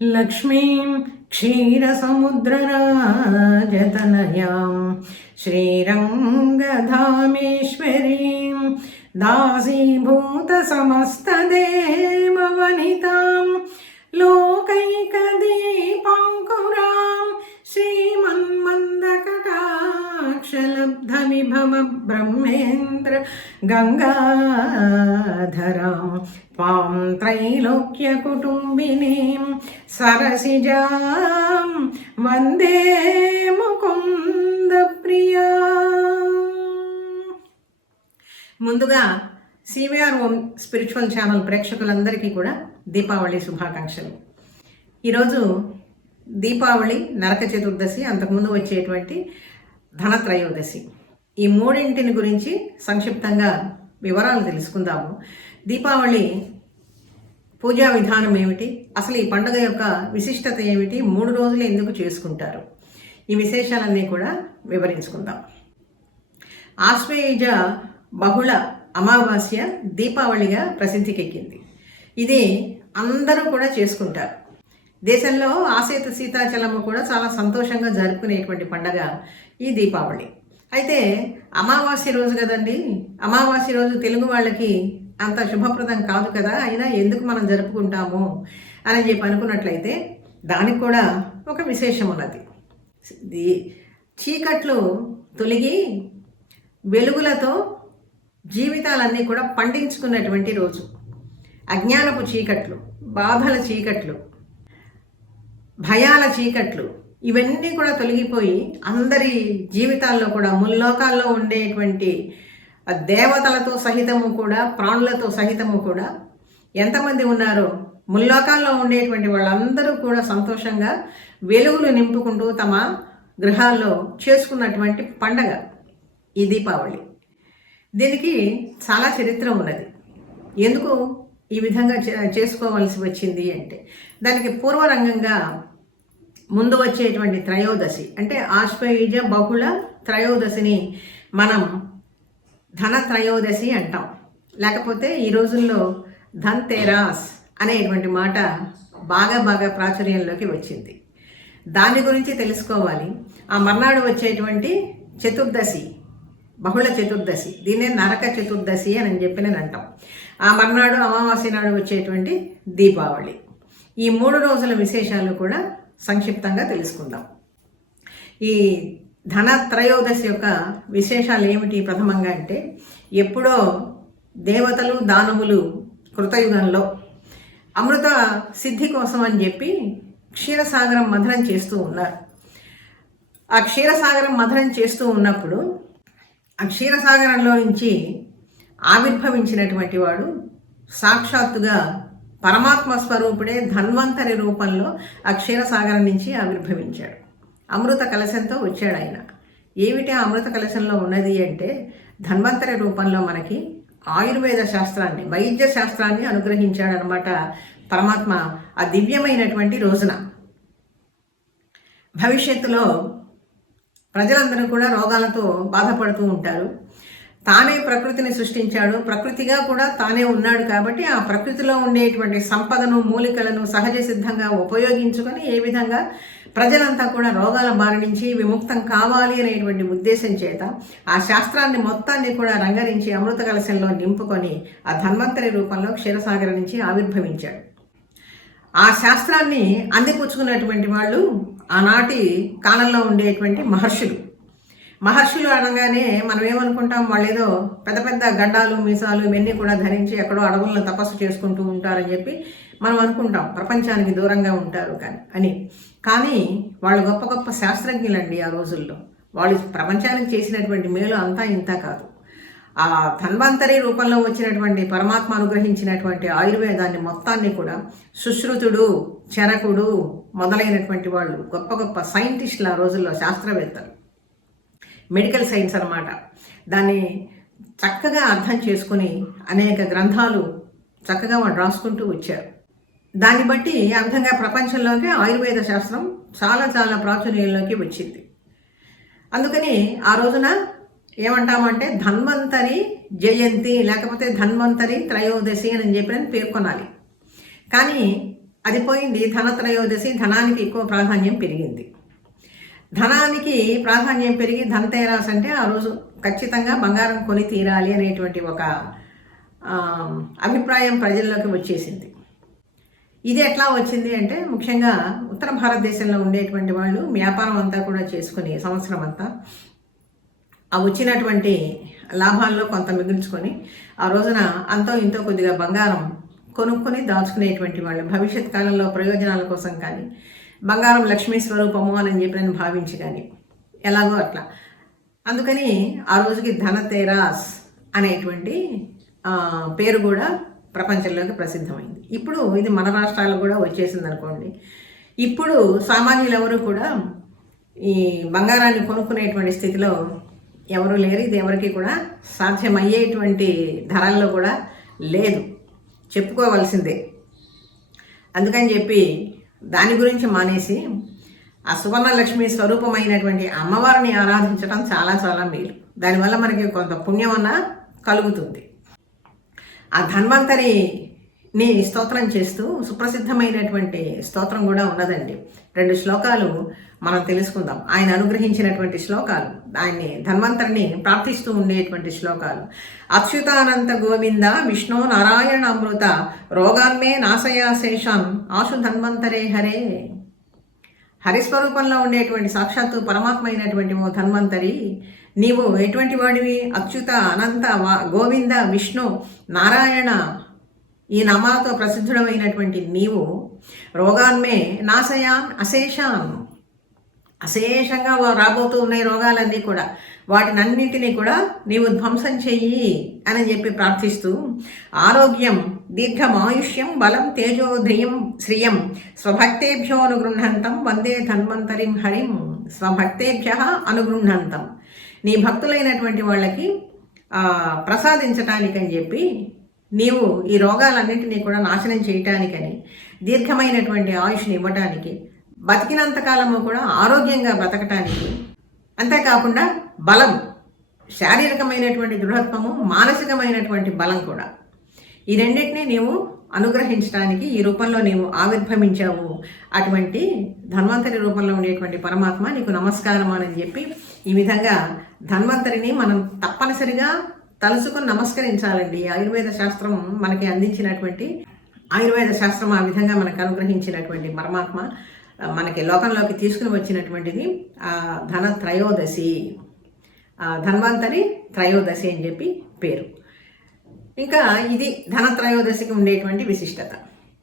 లక్ష్మీం క్షీరసముద్రరాజతనయాం శ్రీరంగధామేశ్వరీం దాసీభూతసమస్తదేవవనితాం లోకైకదీపాంకురాం శ్రీమన్మందకటాక్షలబ్ధవిభవ బ్రహ్మేంద్ర గంగాధరాం త్వాం త్రైలోక్యకుటుంబినీం సరసిజాం వందే ముకుంద ప్రియా. ముందుగా సివిఆర్ ఓం spiritual channel ప్రేక్షకులందరికీ కూడా దీపావళి శుభాకాంక్షలు. ఈరోజు దీపావళి, నరక చతుర్దశి, అంతకుముందు వచ్చేటువంటి ధనత్రయోదశి, ఈ మూడింటిని గురించి సంక్షిప్తంగా వివరాలు తెలుసుకుందాము. దీపావళి పూజా విధానం ఏమిటి, అసలు ఈ పండుగ యొక్క విశిష్టత ఏమిటి, 3 రోజులు ఎందుకు చేసుకుంటారు, ఈ విశేషాలన్నీ కూడా వివరించుకుందాం. ఆశ్వయుజ బహుళ అమావాస్య దీపావళిగా ప్రసిద్ధికెక్కింది. ఇది అందరూ కూడా చేసుకుంటారు. దేశంలో ఆసేతు సీతాచలము కూడా చాలా సంతోషంగా జరుపుకునేటువంటి పండగ ఈ దీపావళి. అయితే అమావాస్య రోజు కదండి, అమావాస్య రోజు తెలుగు వాళ్ళకి అంత శుభప్రదం కాదు కదా, అయినా ఎందుకు మనం జరుపుకుంటాము అని చెప్పి అనుకున్నట్లయితే దానికి కూడా ఒక విశేషం ఉన్నది. చీకట్లు తొలగి వెలుగులతో జీవితాలన్నీ కూడా పండించుకున్నటువంటి రోజు. అజ్ఞానపు చీకట్లు, బాధల చీకట్లు, భయాల చీకట్లు ఇవన్నీ కూడా తొలగిపోయి అందరి జీవితాల్లో కూడా ముల్లోకాల్లో ఉండేటువంటి దేవతలతో సహితము కూడా, ప్రాణులతో సహితము కూడా ఎంతమంది ఉన్నారో ముల్లోకాల్లో ఉండేటువంటి వాళ్ళందరూ కూడా సంతోషంగా వెలుగులు నింపుకుంటూ తమ గృహాల్లో చేసుకున్నటువంటి పండగ ఈ దీపావళి. దీనికి చాలా చరిత్ర ఉన్నది. ఎందుకు ఈ విధంగా చేసుకోవాల్సి వచ్చింది అంటే దానికి పూర్వరంగంగా ముందు వచ్చేటువంటి త్రయోదశి అంటే ఆశ్వయుజ బహుళ త్రయోదశిని మనం ధనత్రయోదశి అంటాం. లేకపోతే ఈ రోజుల్లో ధన్తేరాస్ అనేటువంటి మాట బాగా ప్రాచుర్యంలోకి వచ్చింది. దాని గురించి తెలుసుకోవాలి. ఆ మర్నాడు వచ్చేటువంటి చతుర్దశి, బహుళ చతుర్దశి, దీన్నే నరక చతుర్దశి అని చెప్పి నేను అంటాం. ఆ మర్నాడు అమావాస్య నాడు వచ్చేటువంటి దీపావళి. ఈ 3 రోజుల విశేషాలు కూడా సంక్షిప్తంగా తెలుసుకుందాం. ఈ ధనత్రయోదశి యొక్క విశేషాలు ఏమిటి ప్రథమంగా అంటే, ఎప్పుడో దేవతలు దానవులు కృతయుగంలో అమృత సిద్ధి కోసం అని చెప్పి క్షీరసాగరం మథనం చేస్తూ ఉన్నారు. ఆ క్షీరసాగరం మథనం చేస్తూ ఉన్నప్పుడు ఆ క్షీరసాగరంలో నుంచి ఆవిర్భవించినటువంటి వాడు సాక్షాత్తుగా పరమాత్మ స్వరూపుడే ధన్వంతరి రూపంలో ఆ క్షీరసాగరం నుంచి ఆవిర్భవించాడు. అమృత కలశంతో వచ్చాడు ఆయన. ఏమిటి ఆ అమృత కలశంలో ఉన్నది అంటే ధన్వంతరి రూపంలో మనకి ఆయుర్వేద శాస్త్రాన్ని, వైద్య శాస్త్రాన్ని అనుగ్రహించాడనమాట పరమాత్మ ఆ దివ్యమైనటువంటి రోజున. భవిష్యత్తులో ప్రజలందరూ కూడా రోగాలతో బాధపడుతూ ఉంటారు. తానే ప్రకృతిని సృష్టించాడు, ప్రకృతిగా కూడా తానే ఉన్నాడు. కాబట్టి ఆ ప్రకృతిలో ఉండేటువంటి సంపదను, మూలికలను సహజ సిద్ధంగా ఉపయోగించుకొని ఏ విధంగా ప్రజలంతా కూడా రోగాల బారి నుంచి విముక్తం కావాలి అనేటువంటి ఉద్దేశం చేత ఆ శాస్త్రాన్ని మొత్తాన్ని కూడా రంగరించి అమృత కలశంలో నింపుకొని ఆ ధన్వంతరి రూపంలో క్షీరసాగరం నుంచి ఆవిర్భవించాడు. ఆ శాస్త్రాన్ని అందిపుచ్చుకున్నటువంటి వాళ్ళు ఆనాటి కాలంలో ఉండేటువంటి మహర్షులు అనగానే మనం ఏమనుకుంటాం, వాళ్ళు ఏదో పెద్ద పెద్ద గడ్డాలు, మీసాలు ఇవన్నీ కూడా ధరించి ఎక్కడో అడవులను తపస్సు చేసుకుంటూ ఉంటారని చెప్పి మనం అనుకుంటాం, ప్రపంచానికి దూరంగా ఉంటారు కానీ వాళ్ళు గొప్ప గొప్ప శాస్త్రజ్ఞులండి. ఆ రోజుల్లో వాళ్ళు ప్రపంచానికి చేసినటువంటి మేలు అంతా ఇంత కాదు. ఆ ధన్వంతరి రూపంలో వచ్చినటువంటి పరమాత్మ అనుగ్రహించినటువంటి ఆయుర్వేదాన్ని మొత్తాన్ని కూడా సుశ్రుతుడు, చరకుడు మొదలైనటువంటి వాళ్ళు గొప్ప గొప్ప సైంటిస్టులు ఆ రోజుల్లో, శాస్త్రవేత్తలు, మెడికల్ సైన్స్ అన్నమాట. దాన్ని చక్కగా అర్థం చేసుకుని అనేక గ్రంథాలు చక్కగా వాళ్ళు రాసుకుంటూ వచ్చారు. దాన్ని బట్టి ఆ విధంగా ప్రపంచంలోకి ఆయుర్వేద శాస్త్రం చాలా ప్రాచుర్యంలోకి వచ్చింది. అందుకని ఆ రోజున ఏమంటామంటే ధన్వంతరి జయంతి లేకపోతే ధన్వంతరి త్రయోదశి అని చెప్పి పేర్కొనాలి. కానీ అది పోయింది. ధనత్రయోదశి, ధనానికి ఎక్కువ ప్రాధాన్యం పెరిగింది. ధనానికి ప్రాధాన్యం పెరిగి ధనతేరాస్ అంటే ఆ రోజు ఖచ్చితంగా బంగారం కొని తీరాలి అనేటువంటి ఒక అభిప్రాయం ప్రజల్లోకి వచ్చేసింది. ఇది ఎట్లా వచ్చింది అంటే ముఖ్యంగా ఉత్తర భారతదేశంలో ఉండేటువంటి వాళ్ళు వ్యాపారం అంతా కూడా చేసుకుని సంవత్సరం అంతా ఆ వచ్చినటువంటి లాభాల్లో కొంత మిగుల్చుకొని ఆ రోజున అంతో ఇంతో కొద్దిగా బంగారం కొనుక్కొని దాచుకునేటువంటి వాళ్ళు భవిష్యత్ కాలంలో ప్రయోజనాల కోసం కానీ బంగారం లక్ష్మీ స్వరూపము అని చెప్పి నేను భావించి కానీ ఎలాగో అట్లా. అందుకని ఆ రోజుకి ధనతేరాస్ అనేటువంటి పేరు కూడా ప్రపంచంలోకి ప్రసిద్ధమైంది. ఇప్పుడు ఇది మన రాష్ట్రాలకు కూడా వచ్చేసింది అనుకోండి. ఇప్పుడు సామాన్యులు ఎవరు కూడా ఈ బంగారాన్ని కొనుక్కునేటువంటి స్థితిలో ఎవరు లేరు. ఇది ఎవరికి కూడా సాధ్యమయ్యేటువంటి ధరల్లో కూడా లేదు, చెప్పుకోవాల్సిందే. అందుకని చెప్పి దాని గురించి మానేసి ఆ సువర్ణలక్ష్మి స్వరూపమైనటువంటి అమ్మవారిని ఆరాధించడం చాలా చాలా మేలు. దానివల్ల మనకి కొంత పుణ్యం అన్న కలుగుతుంది. ఆ ధన్వంతరిని స్తోత్రం చేస్తూ సుప్రసిద్ధమైనటువంటి స్తోత్రం కూడా ఉన్నదండి. 2 శ్లోకాలు మనం తెలుసుకుందాం. ఆయన అనుగ్రహించినటువంటి శ్లోకాలు, ఆయన్ని ధన్వంతరిని ప్రార్థిస్తూ ఉండేటువంటి శ్లోకాలు. అచ్యుతానంత గోవింద విష్ణు నారాయణ అమృత రోగాన్మే నాశయా శేషాన్ ఆశు ధన్వంతరే హరే. హరిస్వరూపంలో ఉండేటువంటి సాక్షాత్తు పరమాత్మ అయినటువంటి ఓ ధన్వంతరి, నీవు ఎటువంటి వాడివి? అచ్యుత, అనంత, గోవింద, విష్ణు, నారాయణ ఈ నామాలతో ప్రసిద్ధుడమైనటువంటి నీవు రోగాన్మే నాశయాన్ అశేషాన్, అశేషంగా రాబోతూ ఉన్నాయి రోగాలన్నీ కూడా, వాటినన్నింటినీ కూడా నీవు ధ్వంసం చెయ్యి అని చెప్పి ప్రార్థిస్తూ ఆరోగ్యం, దీర్ఘమాయుష్యం, బలం, తేజోధయం, శ్రియం స్వభక్తేభ్యో అనుగృహంతం వందే ధన్వంతరిం హరిం. స్వభక్తేభ్య అనుగృహంతం, నీ భక్తులైనటువంటి వాళ్ళకి ప్రసాదించటానికని చెప్పి నీవు ఈ రోగాలన్నింటినీ కూడా నాశనం చేయటానికని, దీర్ఘమైనటువంటి ఆయుష్ని ఇవ్వటానికి, బతికినంతకాలము కూడా ఆరోగ్యంగా బ్రతకటానికి, అంతేకాకుండా బలం, శారీరకమైనటువంటి దృఢత్వము, మానసికమైనటువంటి బలం కూడా, ఈ రెండింటినీ నీవు అనుగ్రహించడానికి ఈ రూపంలో నీవు ఆవిర్భవించావు. అటువంటి ధన్వంతరి రూపంలో ఉండేటువంటి పరమాత్మ నీకు నమస్కారం అని చెప్పి ఈ విధంగా ధన్వంతరిని మనం తప్పనిసరిగా తలుసుకొని నమస్కరించాలండి. ఆయుర్వేద శాస్త్రం మనకి అందించినటువంటి, ఆయుర్వేద శాస్త్రం ఆ విధంగా మనకు అనుగ్రహించినటువంటి పరమాత్మ మనకి లోకంలోకి తీసుకుని వచ్చినటువంటిది ఆ ధనత్రయోదశి, ధన్వంతరి త్రయోదశి అని చెప్పి పేరు. ఇంకా ఇది ధనత్రయోదశికి ఉండేటువంటి విశిష్టత.